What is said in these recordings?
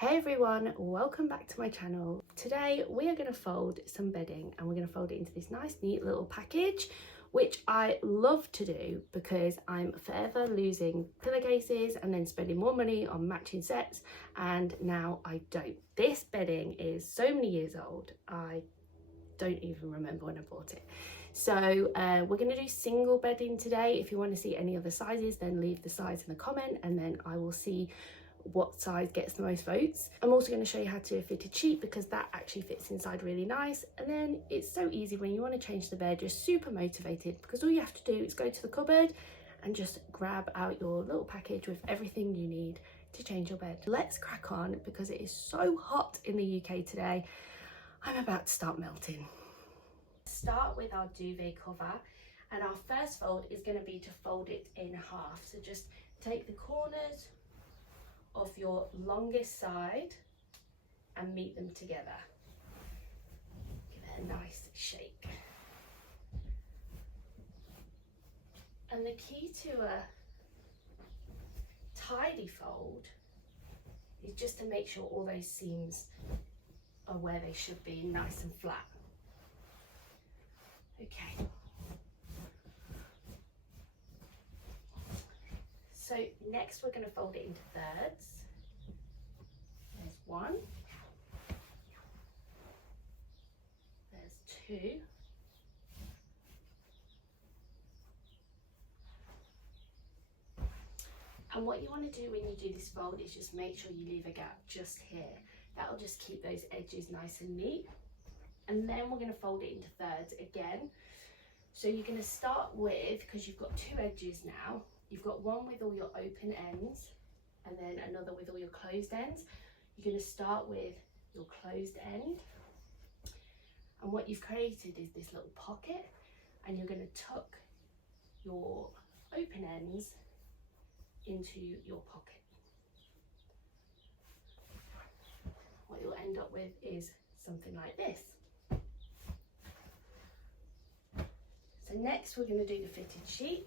Hey everyone, welcome back to my channel. Today we are going to fold some bedding and we're going to fold it into this nice neat little package, which I love to do because I'm forever losing pillowcases and then spending more money on matching sets, and now I don't. This bedding is so many years old, I don't even remember when I bought it. So we're going to do single bedding today. If you want to see any other sizes, then leave the size in the comment and then I will see what size gets the most votes. I'm also going to show you how to do a fitted sheet because that actually fits inside really nice, and then it's so easy when you want to change the bed. You're super motivated because all you have to do is go to the cupboard and just grab out your little package with everything you need to change your bed. Let's crack on because it is so hot in the UK today. I'm about to start melting. Start with our duvet cover, and our first fold is going to be to fold it in half. So just take the corners of your longest side and meet them together. Give it a nice shake. And the key to a tidy fold is just to make sure all those seams are where they should be, nice and flat. Okay. So next we're going to fold it into thirds. There's one. There's two. And what you want to do when you do this fold is just make sure you leave a gap just here. That'll just keep those edges nice and neat. And then we're going to fold it into thirds again. So you're going to start with, because you've got two edges now, you've got one with all your open ends and then another with all your closed ends. You're going to start with your closed end, and what you've created is this little pocket, and you're going to tuck your open ends into your pocket. What you'll end up with is something like this. So next we're going to do the fitted sheet.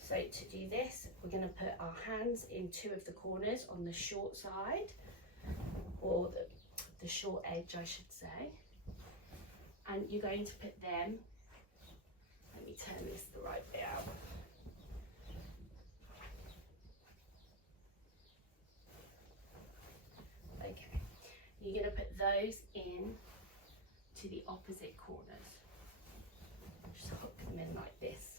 So to do this, we're going to put our hands in two of the corners on the short side, or the short edge I should say, and you're going to put them, let me turn this the right way out. Okay, you're going to put those in to the opposite corners. Just hook them in like this.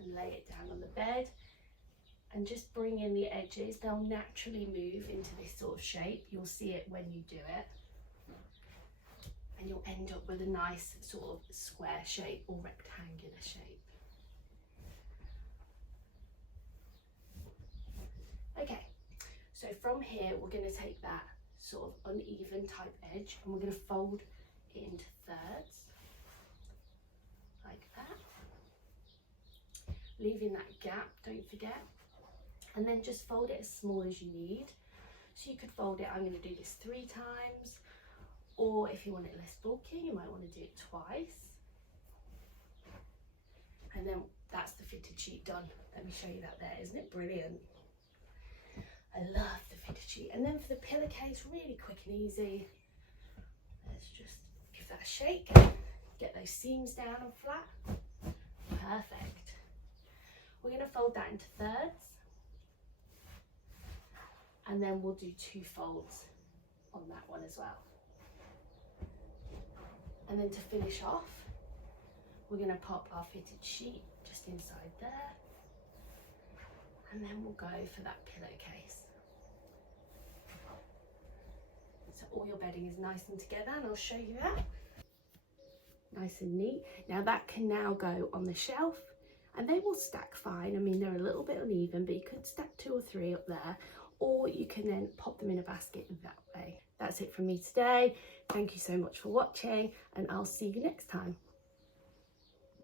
And lay it down on the bed and just bring in the edges. They'll naturally move into this sort of shape. You'll see it when you do it, and you'll end up with a nice sort of square shape or rectangular shape. Okay, so from here we're going to take that sort of uneven type edge and we're going to fold it into thirds like that, leaving that gap, don't forget, and then just fold it as small as you need. So you could fold it, I'm going to do this 3 times, or if you want it less bulky you might want to do it twice, and then that's the fitted sheet done. Let me show you that there. Isn't it brilliant? I love the fitted sheet. And then for the pillowcase, really quick and easy, let's just give that a shake, get those seams down and flat. Perfect. We're going to fold that into thirds, and then we'll do 2 folds on that one as well. And then to finish off, we're going to pop our fitted sheet just inside there, and then we'll go for that pillowcase. So all your bedding is nice and together, and I'll show you that. Nice and neat. Now that can now go on the shelf, and they will stack fine. I mean, they're a little bit uneven, but you could stack 2 or 3 up there, or you can then pop them in a basket that way. That's it from me today. Thank you so much for watching, and I'll see you next time.